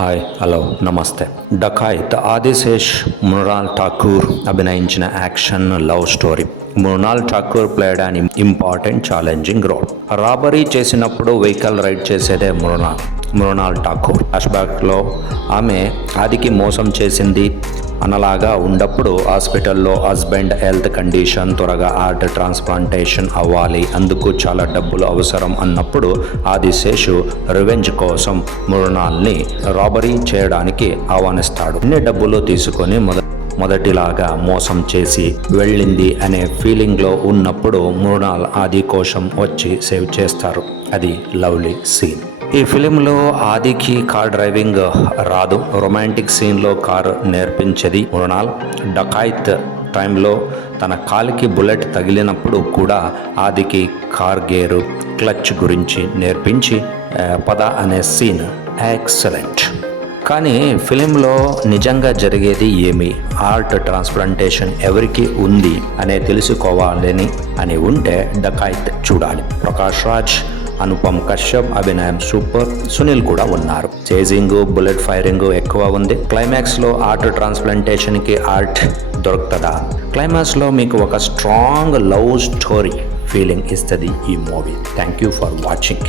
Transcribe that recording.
Hi hello నమస్తే. డకాయిత్ ఆదిశేష్ మృణాల్ ఠాకూర్ అభినయించిన action love story. Mrunal Thakur played an important challenging role. Robbery చేసినప్పుడు vehicle ride చేసేదే మృణాల్ ఠాకూర్. ఫ్లాష్బ్యాక్లో ఆమె ఆదికి మోసం చేసింది అనలాగా ఉన్నప్పుడు హాస్పిటల్లో హస్బెండ్ హెల్త్ కండిషన్, త్వరగా హార్ట్ ట్రాన్స్ప్లాంటేషన్ అవ్వాలి, అందుకు చాలా డబ్బులు అవసరం అన్నప్పుడు ఆదిశేషు రివెంజ్ కోసం మృణాల్ని రాబరీ చేయడానికి ఆహ్వానిస్తాడు. అన్ని డబ్బులు తీసుకొని మొదటిలాగా మోసం చేసి వెళ్ళింది అనే ఫీలింగ్లో ఉన్నప్పుడు మృణాల్ ఆది కోసం వచ్చి సేవ్ చేస్తారు. అది లవ్లీ సీన్. ఈ ఫిలింలో ఆదికి కార్ డ్రైవింగ్ రాదు. రొమాంటిక్ సీన్లో కారు నేర్పించేది మృణాల్. డకాయిత్ టైంలో తన కాలికి బుల్లెట్ తగిలినప్పుడు కూడా ఆదికి కార్ గేరు, క్లచ్ గురించి నేర్పించి పద అనే సీన్ ఎక్సలెంట్. కానీ ఫిలింలో నిజంగా జరిగేది ఏమి, హార్ట్ ట్రాన్స్ప్లాంటేషన్ ఎవరికి ఉంది అనే తెలుసుకోవాలని అని ఉంటే డకాయిత్ చూడాలి. ప్రకాష్ రాజ్, అనుపమ్ కశ్యప్ అభినయం సూపర్. సునీల్ కూడా ఉన్నారు. చేజింగ్, బుల్లెట్ ఫైరింగ్ ఎక్కువ ఉంది. క్లైమాక్స్లో హార్ట్ ట్రాన్స్ప్లాంటేషన్కి హార్ట్ దొరుకుతుందా? క్లైమాక్స్లో మీకు ఒక స్ట్రాంగ్ లవ్ స్టోరీ ఫీలింగ్ ఇస్తుంది ఈ movie. Thank you for watching.